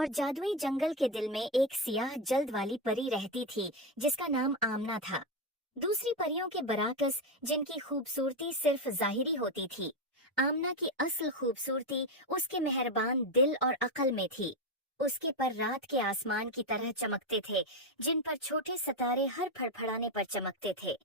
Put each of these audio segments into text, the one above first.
और जादुई जंगल के दिल में एक सियाह जल्द वाली परी रहती थी जिसका नाम आमना था। दूसरी परियों के बराकस, जिनकी खूबसूरती सिर्फ जाहिरी होती थी, आमना की असल खूबसूरती उसके मेहरबान दिल और अक्ल में थी। उसके पर रात के आसमान की तरह चमकते थे, जिन पर छोटे सितारे हर फड़फड़ाने पर चमकते थे।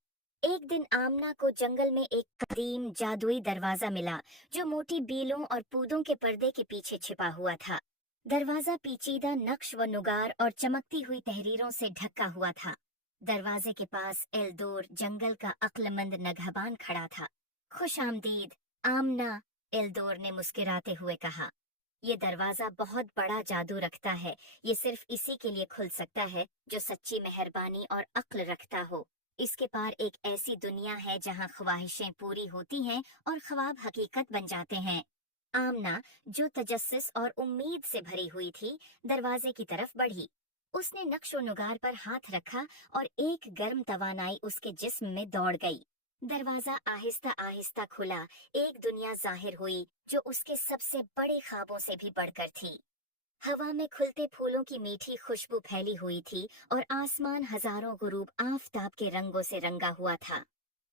एक दिन आमना को जंगल में एक कदीम जादुई दरवाजा मिला, जो मोटी बीलों और पूदों के पर्दे के पीछे छिपा हुआ था। दरवाजा पेचीदा नक्श व नुगार और चमकती हुई तहरीरों से ढका हुआ था। दरवाजे के पास एल्दोर जंगल का अक्लमंद नगहबान खड़ा था। खुश आमदीद, आमना, एल्दोर ने मुस्कुराते हुए कहा। ये दरवाजा बहुत बड़ा जादू रखता है। ये सिर्फ इसी के लिए खुल सकता है जो सच्ची मेहरबानी और अक्ल रखता हो। इसके पार एक ऐसी दुनिया है जहाँ ख्वाहिशें पूरी होती हैं और ख्वाब हकीकत बन जाते हैं। आमना, जो तजस्सुस और उम्मीद से भरी हुई थी, दरवाजे की तरफ बढ़ी। उसने नक्शो नुगार पर हाथ रखा और एक गर्म तवानाई उसके जिस्म में दौड़ गई। दरवाजा आहिस्ता आहिस्ता खुला। एक दुनिया जाहिर हुई जो उसके सबसे बड़े ख्वाबों से भी बढ़कर थी। हवा में खुलते फूलों की मीठी खुशबू फैली हुई थी और आसमान हजारों गुरूब आफताब के रंगों से रंगा हुआ था।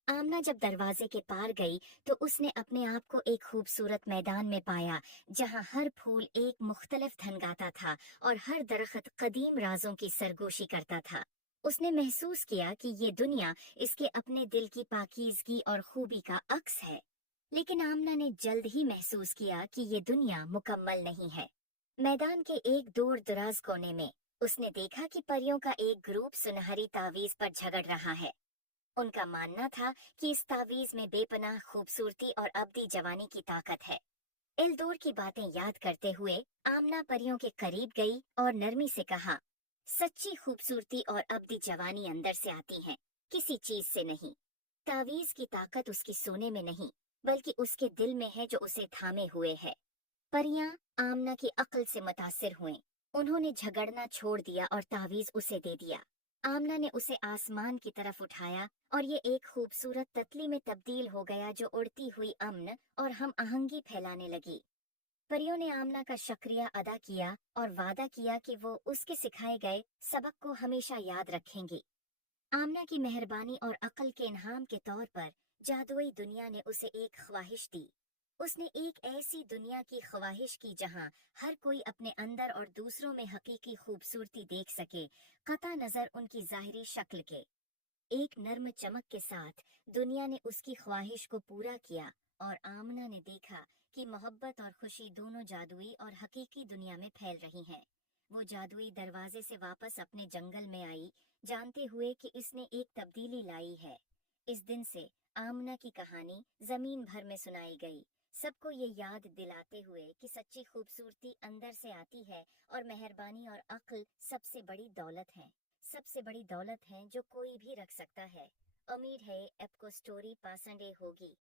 आमना जब दरवाजे के पार गई तो उसने अपने आप को एक खूबसूरत मैदान में पाया, जहां हर फूल एक मुख्तलिफ धन गाता था और हर दरख्त कदीम राजों की सरगोशी करता था। उसने महसूस किया कि ये दुनिया इसके अपने दिल की पाकीज़गी और खूबी का अक्स है। लेकिन आमना ने जल्द ही महसूस किया कि ये दुनिया मुकम्मल नहीं है। मैदान के एक दूर दराज कोने में उसने देखा कि परियों का एक ग्रुप सुनहरी तावीज पर झगड़ रहा है। उनका मानना था कि इस तावीज में बेपनाह खूबसूरती और अब्दी जवानी की ताकत है। एल्दोर की बातें याद करते हुए आमना परियों के करीब गई और नरमी से कहा, सच्ची खूबसूरती और अब्दी जवानी अंदर से आती है, किसी चीज से नहीं। तावीज की ताकत उसकी सोने में नहीं, बल्कि उसके दिल में है जो उसे थामे हुए है। परियां आमना की अक्ल से मुतासिर हुईं। उन्होंने झगड़ना छोड़ दिया और तावीज उसे दे दिया। आमना ने उसे आसमान की तरफ उठाया और ये एक खूबसूरत ततली में तब्दील हो गया जो उड़ती हुई अमन और हम आहंगी फैलाने लगी। परियों ने आमना का शुक्रिया अदा किया और वादा किया कि वो उसके सिखाए गए सबक को हमेशा याद रखेंगी। आमना की मेहरबानी और अक्ल के इनाम के तौर पर जादुई दुनिया ने उसे एक ख्वाहिश दी। उसने एक ऐसी दुनिया की ख्वाहिश की जहां हर कोई अपने अंदर और दूसरों में हकीकी खूबसूरती देख सके, कता नजर उनकी जाहिरी शक्ल के। एक नर्म चमक के साथ दुनिया ने उसकी ख्वाहिश को पूरा किया और आमना ने देखा कि मोहब्बत और खुशी दोनों जादुई और हकीकी दुनिया में फैल रही हैं। वो जादुई दरवाजे से वापस अपने जंगल में आई, जानते हुए कि इसने एक तब्दीली लाई है। इस दिन से आमना की कहानी जमीन भर में सुनाई गई, सबको ये याद दिलाते हुए कि सच्ची खूबसूरती अंदर से आती है और मेहरबानी और अक्ल सबसे बड़ी दौलत है। सबसे बड़ी दौलत है जो कोई भी रख सकता है। उम्मीद है आपको स्टोरी पसंद आई होगी।